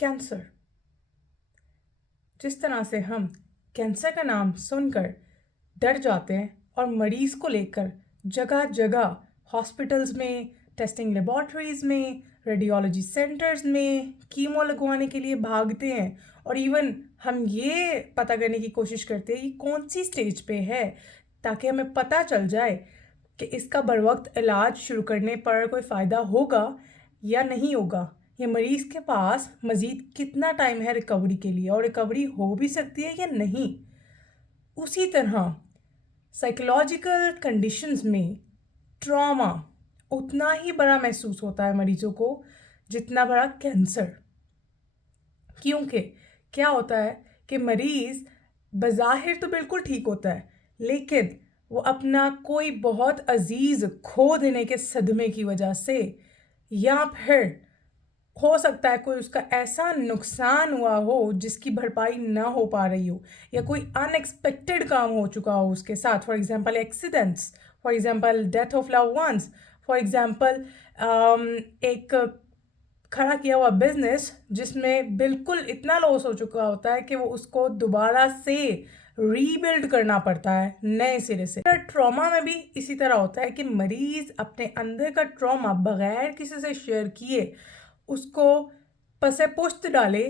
Cancer. जिस तरह से हम कैंसर का नाम सुनकर डर जाते हैं और मरीज को लेकर जगह जगह हॉस्पिटल्स में, टेस्टिंग लेबॉर्ट्रीज में, रेडियोलॉजी सेंटर्स में कीमो लगवाने के लिए भागते हैं और इवन हम ये पता करने की कोशिश करते हैं कि कौन सी स्टेज पे है ताकि हमें पता चल जाए कि इसका बर वक्त इलाज शुरू करने पर कोई फ़ायदा होगा या नहीं होगा, या मरीज़ के पास मज़ीद कितना टाइम है रिकवरी के लिए और रिकवरी हो भी सकती है या नहीं। उसी तरह साइकोलॉजिकल कंडीशंस में ट्रॉमा उतना ही बड़ा महसूस होता है मरीजों को जितना बड़ा कैंसर। क्योंकि क्या होता है कि मरीज़ बज़ाहिर तो बिल्कुल ठीक होता है, लेकिन वो अपना कोई बहुत अजीज़ खो देने के सदमे की वजह से, या फिर हो सकता है कोई उसका ऐसा नुकसान हुआ हो जिसकी भरपाई ना हो पा रही हो, या कोई अनएक्सपेक्टेड काम हो चुका हो उसके साथ, for example accidents, for example death of love once, for example एक खड़ा किया हुआ बिजनेस जिसमें बिल्कुल इतना लॉस हो चुका होता है कि वो उसको दोबारा से रीबिल्ड करना पड़ता है नए सिरे से। ट्रॉमा में भी इसी तरह होता है कि मरीज अपने अंदर का ट्रॉमा बगैर किसी से शेयर किए उसको पसे पुश्त डाले,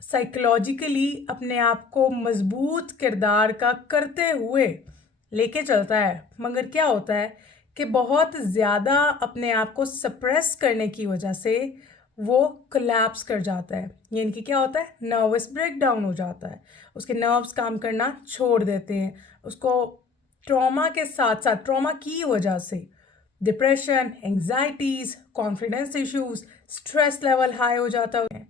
साइकोलॉजिकली अपने आप को मजबूत किरदार का करते हुए लेके चलता है, मगर क्या होता है कि बहुत ज़्यादा अपने आप को सप्रेस करने की वजह से वो कोलैप्स कर जाता है। यानी कि क्या होता है, नर्वस ब्रेकडाउन हो जाता है, उसके नर्व्स काम करना छोड़ देते हैं, उसको ट्रॉमा के साथ साथ ट्रॉमा की वजह से depression, anxieties, confidence issues, stress level high हो जाता है।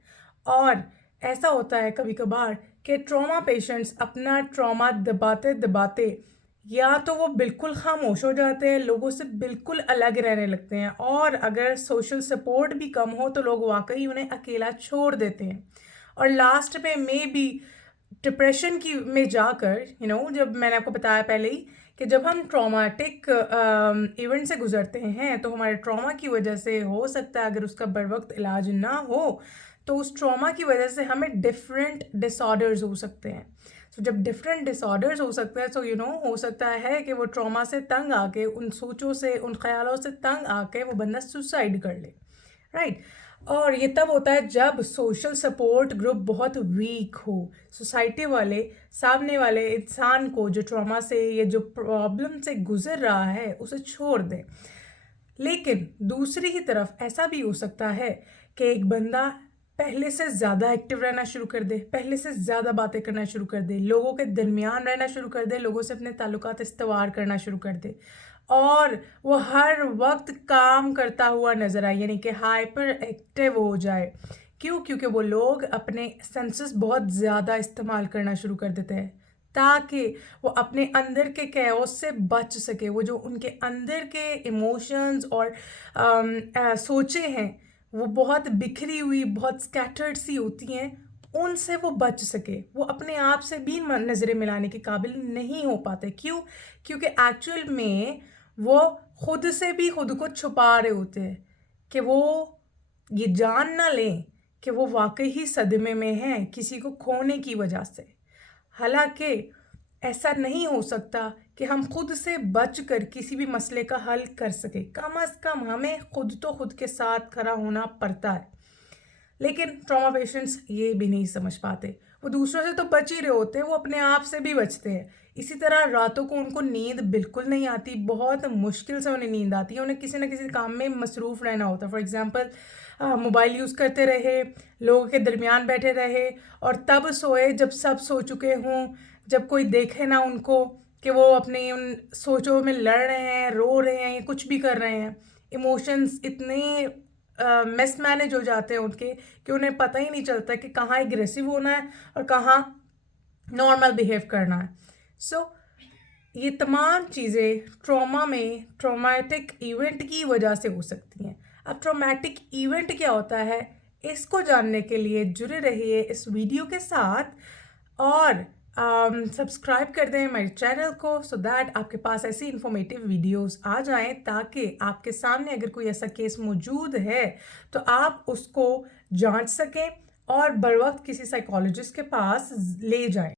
और ऐसा होता है कभी कभार कि ट्रॉमा पेशेंट्स अपना ट्रॉमा दबाते दबाते या तो वो बिल्कुल खामोश हो जाते हैं, लोगों से बिल्कुल अलग रहने लगते हैं, और अगर सोशल सपोर्ट भी कम हो तो लोग वाकई उन्हें अकेला छोड़ देते हैं, और लास्ट में मे बी डिप्रेशन की में जाकर जब मैंने आपको बताया पहले ही कि जब हम ट्रॉमाटिक इवेंट से गुजरते हैं तो हमारे ट्रॉमा की वजह से हो सकता है अगर उसका बर वक्त इलाज ना हो तो उस ट्रॉमा की वजह से हमें डिफरेंट डिसऑर्डर्स हो सकते हैं। तो जब डिफरेंट डिसऑर्डर्स हो सकते हैं तो हो सकता है कि वो ट्रॉमा से तंग आके, उन सोचों से, उन ख्यालों से तंग आके वो बंदा सुसाइड कर ले, राइट। और ये तब होता है जब सोशल सपोर्ट ग्रुप बहुत वीक हो, सोसाइटी वाले सामने वाले इंसान को जो ट्रॉमा से या जो प्रॉब्लम से गुजर रहा है उसे छोड़ दें। लेकिन दूसरी ही तरफ ऐसा भी हो सकता है कि एक बंदा पहले से ज़्यादा एक्टिव रहना शुरू कर दे, पहले से ज़्यादा बातें करना शुरू कर दे, लोगों के दरमियान रहना शुरू कर दे, लोगों से अपने ताल्लुकात इस्तवार करना शुरू कर दे, और वो हर वक्त काम करता हुआ नजर आए, यानी कि हाइपर एक्टिव हो जाए। क्यों? क्योंकि वो लोग अपने सेंसेस बहुत ज़्यादा इस्तेमाल करना शुरू कर देते हैं ताकि वो अपने अंदर के कैओस से बच सके। वो जो उनके अंदर के इमोशंस और सोचें हैं वो बहुत बिखरी हुई, बहुत स्कैटर्ड सी होती हैं, उनसे वो बच सके, वो अपने आप से भी नज़रें मिलाने के काबिल नहीं हो पाते। क्यों? क्योंकि एक्चुअल में वो खुद से भी खुद को छुपा रहे होते हैं कि वो ये जान ना लें कि वो वाकई ही सदमे में हैं किसी को खोने की वजह से। हालांकि ऐसा नहीं हो सकता कि हम खुद से बचकर किसी भी मसले का हल कर सके। कम अज़ कम हमें खुद तो खुद के साथ खड़ा होना पड़ता है। लेकिन ट्रॉमा पेशेंट्स ये भी नहीं समझ पाते, वो दूसरों से तो बच ही रहे होते हैं, वो अपने आप से भी बचते हैं। इसी तरह रातों को उनको नींद बिल्कुल नहीं आती, बहुत मुश्किल से उन्हें नींद आती है, उन्हें किसी न किसी काम में मसरूफ़ रहना होता है। फॉर एग्जांपल मोबाइल यूज़ करते रहे, लोगों के दरमियान बैठे रहे और तब सोए जब सब सो चुके हों, जब कोई देखे ना उनको कि वो अपने उन सोचों में लड़ रहे हैं, रो रहे हैं या कुछ भी कर रहे हैं। इमोशंस इतने मिस मैनेज हो जाते हैं उनके कि उन्हें पता ही नहीं चलता कि कहाँ एग्रेसिव होना है और कहाँ नॉर्मल बिहेव करना है। सो ये तमाम चीज़ें ट्रॉमा में ट्रॉमेटिक इवेंट की वजह से हो सकती हैं। अब ट्रॉमेटिक इवेंट क्या होता है, इसको जानने के लिए जुड़े रहिए इस वीडियो के साथ और सब्सक्राइब कर दें मेरे चैनल को सो दैट आपके पास ऐसी इंफॉर्मेटिव वीडियोस आ जाएं ताकि आपके सामने अगर कोई ऐसा केस मौजूद है तो आप उसको जांच सकें, और बर वक्त किसी साइकोलॉजिस्ट के पास ले जाएं।